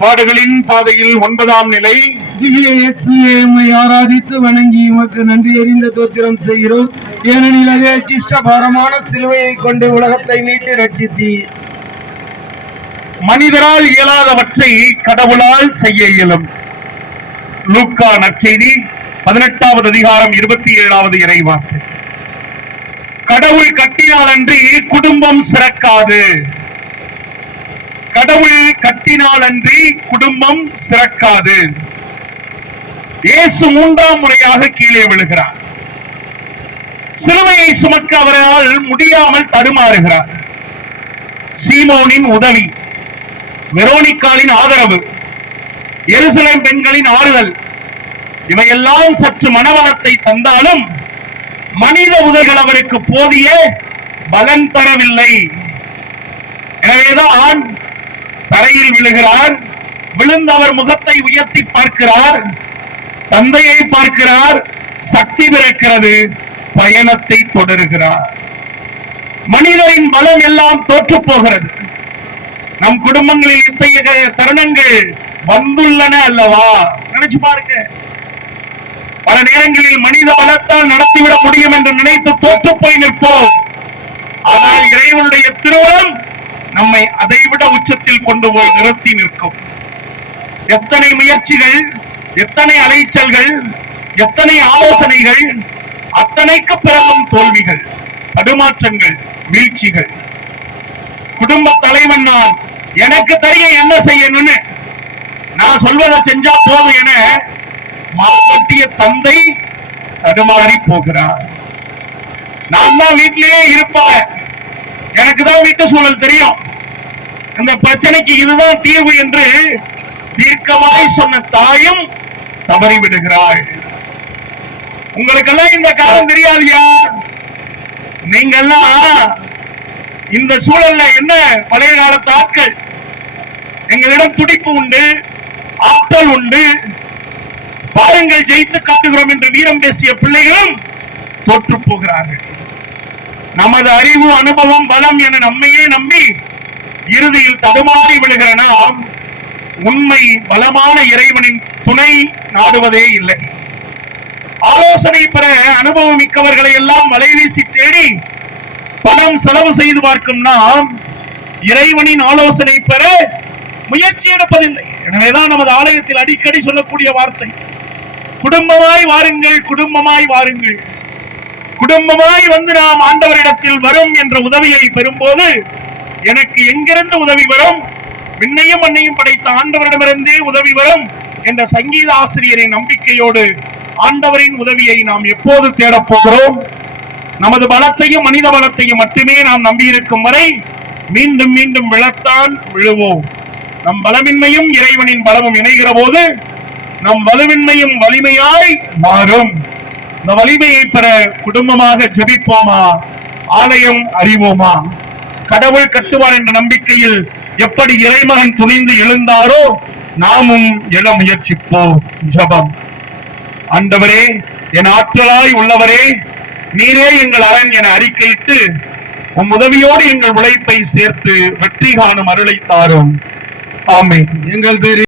பாடுகளின் பாதையில் 9ஆம் நிலை. ஆராதித்து வணங்கி உமக்கு நன்றி அறிந்த தோத்திரம் செய்கிறோம். ஏனெனில் அதே சிஷ்டபாரமான சிலுவையை கொண்டு உலகத்தை மீட்டு ரட்சித்தி. மனிதரால் இயலாதவற்றை கடவுளால் செய்ய இயலும். லூக்கா நற்செய்தி 18வது அதிகாரம் 27வது இறைவார்த்தை. கடவுள் கட்டினாலன்றி குடும்பம் சிறக்காது. கடவுள் கட்டினாலன்றி குடும்பம் சிறக்காது. இயேசு 3ஆம் முறையாக கீழே விழுகிறார். சிலுவையை சுமக்க அவரால் முடியாமல் தடுமாறுகிறார். சீமோனின் உதவி, வெரோனிக்காலின் ஆதரவு, எருசலேம் பெண்களின் ஆறுதல், இவையெல்லாம் சற்று மனவளத்தை தந்தாலும் மனித உதவிகள் அவருக்கு போதிய பலன் தரவில்லை. எனவேதான் தரையில் விழுகிறார். விழுந்தவர் முகத்தை உயர்த்தி பார்க்கிறார், தந்தையை பார்க்கிறார், சக்தி பிறக்கிறது, பயணத்தை தொடருகிறார். மனிதரின் பலம் எல்லாம் தோற்று போகிறது. நம் குடும்பங்களில் இத்தகைய தருணங்கள் வந்துள்ளன அல்லவா? நினைச்சு பாருங்க. பல நேரங்களில் மனித பலத்தால் நடத்திவிட முடியும் என்று நினைத்து தோற்று போய் நிற்போம். ஆனால் இறைவனுடைய திருவுளம் நம்மை அதைவிட உச்சத்தில் கொண்டு போய் நிறுத்தி நிற்கும். எத்தனை முயற்சிகள், எத்தனை அலைச்சல்கள், எத்தனை ஆலோசனைகள், அத்தனைக்கு பிறகும் தோல்விகள், தடுமாற்றங்கள், வீழ்ச்சிகள். குடும்ப தலைவன் நான், எனக்கு தெரிய என்ன செய்யணும்னு, நான் சொல்வதை செஞ்சா போதும் என மாவட்டிய தந்தை தடுமாறி போகிறார். நான் தான் வீட்டிலேயே இருப்பேன், எனக்கு தான் வீட்டு சூழல் தெரியும், இந்த பிரச்சனைக்கு இதுதான் தீர்வு என்று தீர்க்கமாய் சொன்ன தாயும் தவறி விடுகிறாள். உங்களுக்கெல்லாம் இந்த காலம் தெரியாதியா? நீங்க எல்லாம் இந்த சூழல்ல என்ன பழைய காலத்து ஆட்கள். எங்களிடம் துடிப்பு உண்டு, ஆற்றல் உண்டு, பாருங்கள் ஜெயித்து காட்டுகிறோம் என்று வீரம் பேசிய பிள்ளைகளும் தோற்று போகிறார்கள். நமது அறிவு, அனுபவம், பலம் என நம்மையே நம்பி இறுதியில் தடுமாறி விழுகிற நாம் உண்மை பலமான இறைவனின் துணை நாடுவதே இல்லை. ஆலோசனை பெற அனுபவம் மிக்கவர்களை எல்லாம் வலைவீசி தேடி பணம் செலவு செய்து பார்க்கும் நாம் இறைவனின் ஆலோசனை பெற முயற்சி எடுப்பதில்லை. எனவேதான் நமது ஆலயத்தில் அடிக்கடி சொல்லக்கூடிய வார்த்தை, குடும்பமாய் வாருங்கள், குடும்பமாய் வாருங்கள். குடும்பமாய் வந்து நாம் ஆண்டவரிடத்தில் வரும் என்ற உதவியை பெறும்போது எனக்கு எங்கிருந்து உதவி வரும்? விண்ணையும் மண்ணையும் படைத்த ஆண்டவரிடமிருந்தே உதவி வரும் என்ற சங்கீத ஆசிரியரின் நம்பிக்கையோடு ஆண்டவரின் உதவியை நாம் எப்போது தேடப் போகிறோம்? நமது பலத்தையும் மனித பலத்தையும் மட்டுமே நாம் நம்பியிருக்கும் வரை மீண்டும் மீண்டும் விழத்தான் விழுவோம். நம் பலமின்மையும் இறைவனின் பலமும் இணைகிற போது நம் வலுவின்மையும் வலிமையாய் மாறும். இந்த வலிமையை பெற குடும்பமாக ஜெபிப்போமா? ஆலயம் அறிவோமா? கடவுள் கட்டுவார் என்ற நம்பிக்கையில் எப்படி இறைமகன் துணிந்து எழுந்தாரோ நாமும் எழ முயற்சிப்போம். ஜெபம். ஆண்டவரே, என் ஆற்றலாய் உள்ளவரே, நீரே எங்கள் அரண் என அறிக்கையிட்டு உம் உதவியோடு எங்கள் உழைப்பை சேர்த்து வெற்றி காணும் அருளை தாரும். ஆமென். எங்கள் பேரில்